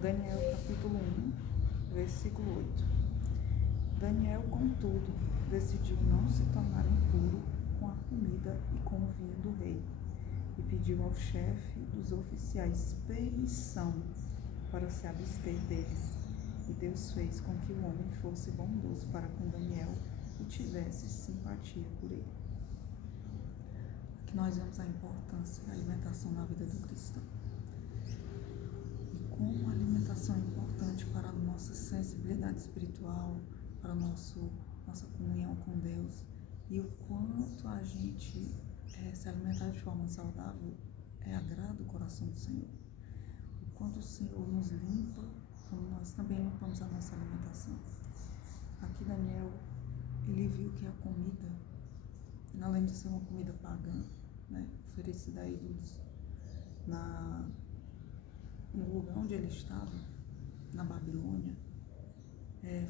Daniel capítulo 1, versículo 8. Daniel, contudo, decidiu não se tornar impuro com a comida e com o vinho do rei, e pediu ao chefe dos oficiais permissão para se abster deles. E Deus fez com que o homem fosse bondoso para com Daniel e tivesse simpatia por ele. Aqui nós vemos a importância da alimentação na vida do cristão. E como a alimentação é importante para a nossa sensibilidade espiritual, para a nossa comunhão com Deus, e o quanto a gente se alimentar de forma saudável agrada o coração do Senhor. O quanto o Senhor nos limpa, como nós também limpamos a nossa alimentação. Aqui Daniel, ele viu que a comida, além de ser uma comida pagã, oferecida a ídolos no lugar onde ele estava, na Babilônia,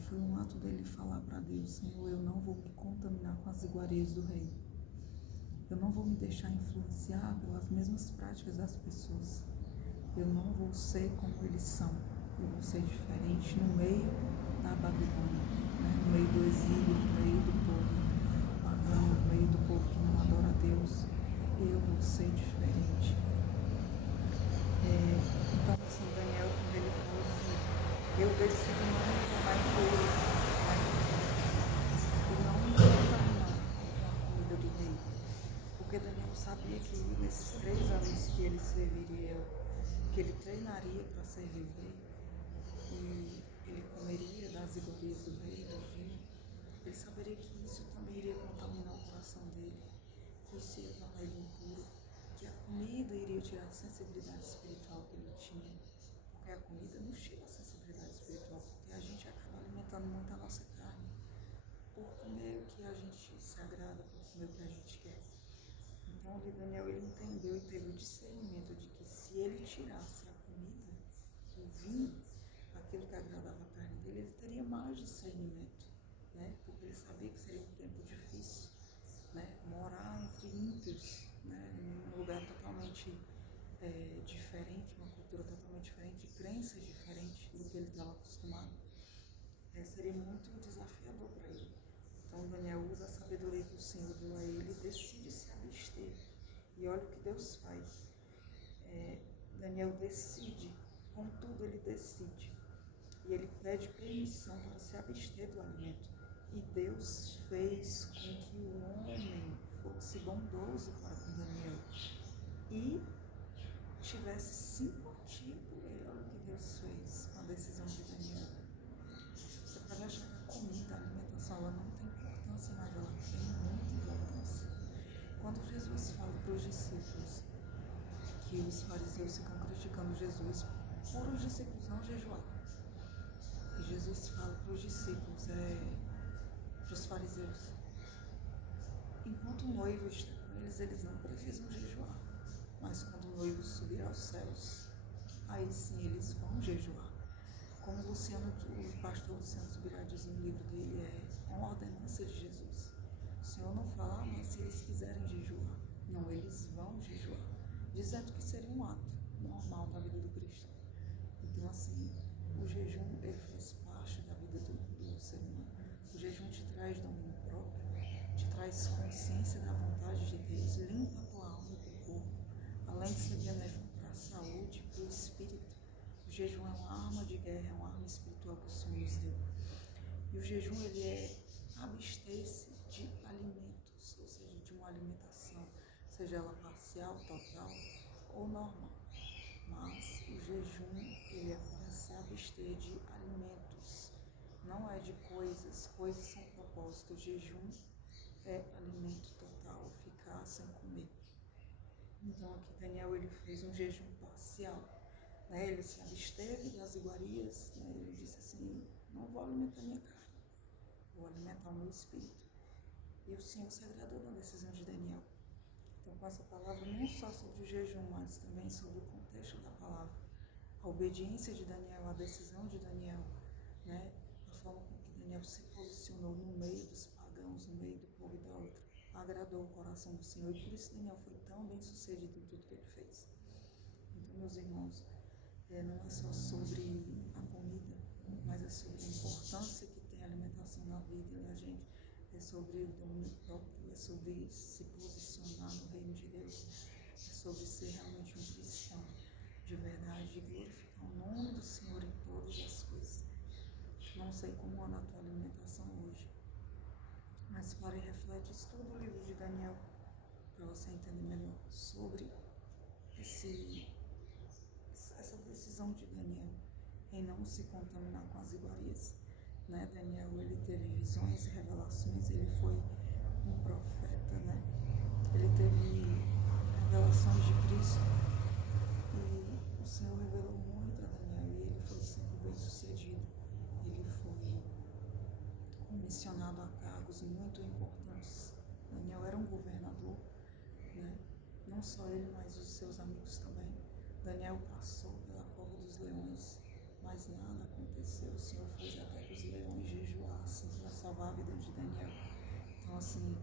foi um ato dele falar para Deus: Senhor, eu não vou me contaminar com as iguarias do rei. Eu não vou me deixar influenciar pelas mesmas práticas das pessoas. Eu não vou ser como eles são. Eu vou ser diferente no meio da Babilônia, no meio do exílio, no meio do povo pagão, no meio do povo que não adora a Deus. Eu vou ser diferente. Então, assim, Daniel, quando ele falou assim, eu decido não me tornar impuro, e não me contaminar com a comida do rei. Porque Daniel sabia que nesses 3 anos que ele serviria, que ele treinaria para servir o rei, e ele comeria das iguarias do rei, do vinho, ele saberia que isso também iria contaminar o coração dele, que isso ia tornar ele impuro, que a comida iria tirar a sensibilidade espiritual que ele tinha, porque a comida nos tira a sensibilidade espiritual, porque a gente acaba alimentando muito a nossa carne, por comer o que a gente se agrada, por comer o que a gente quer. Então, ali Daniel, ele entendeu e teve o discernimento de que se ele tirasse a comida, o vinho, aquilo que agradava a carne dele, ele teria mais discernimento, porque ele sabia que seria um tempo difícil, morar entre ímpios, num lugar totalmente diferente, uma cultura totalmente diferente, crenças diferentes do que ele estava acostumado, seria muito desafiador para ele. Então Daniel usa a sabedoria que o Senhor deu a ele e decide se abster. E olha o que Deus faz. Daniel decide, contudo ele decide. E ele pede permissão para se abster do alimento. E Deus fez com que o homem fosse bondoso para com Daniel e tivesse simpatia por ele. Olha o que Deus fez com a decisão de Daniel. Você pode achar que a comida, a alimentação, ela não tem importância, mas ela tem muita importância. Quando Jesus fala para os discípulos que os fariseus ficam criticando Jesus por os discípulos não jejuar, e Jesus fala para os discípulos, para os fariseus, enquanto o noivo está com eles, eles não precisam jejuar, mas quando o noivo subir aos céus, aí sim eles vão jejuar. Como o pastor Luciano Subirá diz no livro dele, é uma ordenança de Jesus. O Senhor não fala, mas se eles quiserem jejuar, não, eles vão jejuar, dizendo que seria um ato normal da vida do cristão. Então, assim, o jejum, ele faz parte da vida do ser humano. O jejum te traz domínio próprio, te traz consciência da vontade de Deus, limpa a tua alma e teu corpo, além de ser benéfico para a saúde, para o espírito. O jejum é uma arma de guerra, é uma arma espiritual que o Senhor nos deu. E o jejum, ele é abster-se de alimentos, ou seja, de uma alimentação, seja ela parcial, total ou normal. Mas o jejum, ele é para se abster de alimentos, não é de coisas. Coisas são propósito. O jejum é alimento total, ficar sem comer. Então aqui Daniel, ele fez um jejum parcial. Ele se absteve das iguarias, ele disse assim, não vou alimentar minha carne, vou alimentar o meu espírito. E o Senhor se agradou da decisão de Daniel. Então, com essa palavra, não só sobre o jejum, mas também sobre o contexto da palavra, a obediência de Daniel, a decisão de Daniel, a forma com que Daniel se posicionou no meio dos pagãos, no meio do povo idólatra, agradou o coração do Senhor, e por isso Daniel foi tão bem sucedido em tudo que ele fez. Então, meus irmãos, Não é só sobre a comida, mas é sobre a importância que tem a alimentação na vida da gente. É sobre o domínio próprio, é sobre se posicionar no reino de Deus, é sobre ser realmente um cristão de verdade, de glorificar o nome do Senhor em todas as coisas. Não sei como anda a tua alimentação hoje, mas para e reflete, estuda o livro de Daniel para você entender melhor sobre essa decisão de Daniel em não se contaminar com as iguarias. Daniel, ele teve visões e revelações, ele foi um profeta, ele teve revelações de Cristo e o Senhor revelou muito a Daniel e ele foi sempre bem sucedido. Ele foi comissionado a cargos muito importantes. Daniel era um governador, não só ele, mas os seus amigos também. Daniel passou pela cova dos leões, mas nada aconteceu. O Senhor fez até que os leões jejuassem para salvar a vida de Daniel. Então, assim,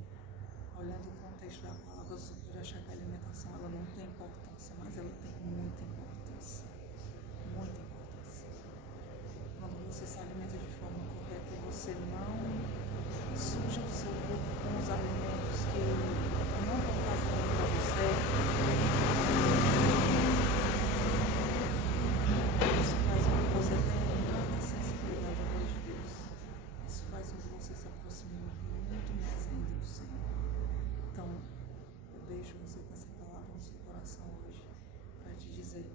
olhando o contexto da palavra, você pode achar que a alimentação ela não tem importância, mas ela tem muita importância. Muita importância. Quando você se alimenta de forma correta e você não suja o seu corpo com os alimentos que não vão fazer bem para você, isso faz com que você tenha muita sensibilidade à voz de Deus. Isso faz com que você se aproxime muito mais ainda do Senhor. Então, eu deixo você com essa palavra no seu coração hoje para te dizer,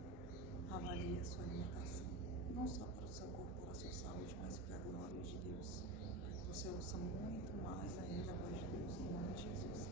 avalie a sua alimentação, não só para o seu corpo, para a sua saúde, mas para a glória de Deus, para que você ouça muito mais ainda a voz de Deus, em nome de Jesus.